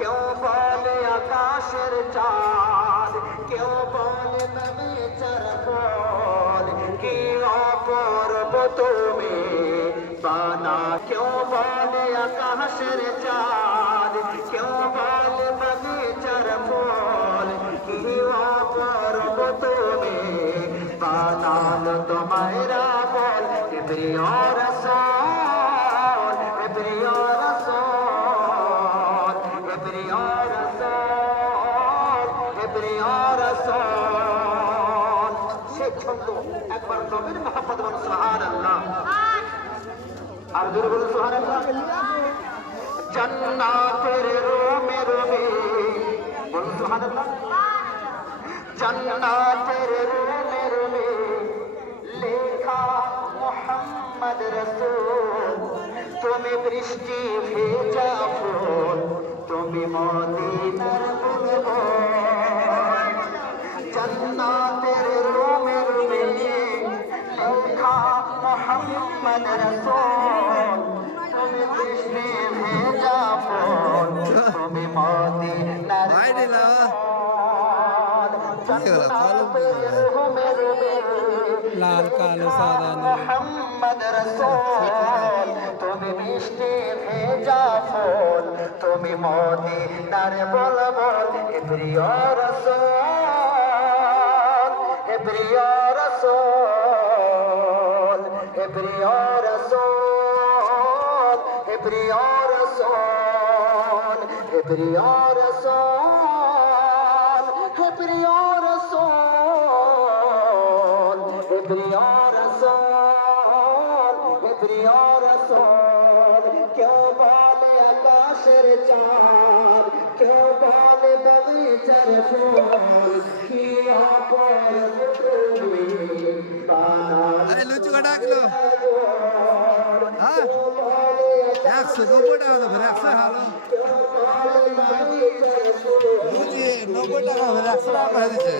क्यों बोले आकाशेर चाँद क्यों बोले नबी चरफोल की अपूर्व तुम्हें बाना क्यों बोले आकाशेर चाँद क्यों बोले नबी चरफोल की अपूर्व तुम्हें बानाल तुम्हारा बोल प्रिय रसूल प्रिय रसूल प्रिय रसूल प्रिय रसूल শেখ ছন্দ একবার নবীর মোহাম্মদ বল সুবহানাল্লাহ আর জোরে বল সুবহানাল্লাহ জান্নাতের রোমে রোমে বল সুবহানাল্লাহ জান্নাতের রোমে রোমে লেখা মুহাম্মদ রাসূল তুমি বৃষ্টি ভেজা ফুল তুমি মদিনার বুলবুল জান্নাতের রোমে রোমে লেখা মুহাম্মদ রাসূল তুমি বৃষ্টি ভেজা ফুল তুমি মদিনার লাল কালো সাদা মোহাম্মদ রাসূল তুমি মিষ্টি ভেজা ফুল তুমি মদিনার বুলবুল হে প্রিয় রাসূল হে প্রিয় রাসূল হে প্রিয় রাসূল হে প্রিয় রাসূল হে প্রিয় রাসূল হে প্রিয় রাসূল হে প্রিয় রাসূল হে প্রিয় রাসূল क्यों बोले आकाशेर चाँद क्यों बोले बगीचार फूल की अपूर्व तुम्हें बानाल लुचु का डाकलो हाँ 100 90 টাকা তো ফের 100 হালো বুঝিয়ে 90 টাকা ফের 100 টাকা দিছে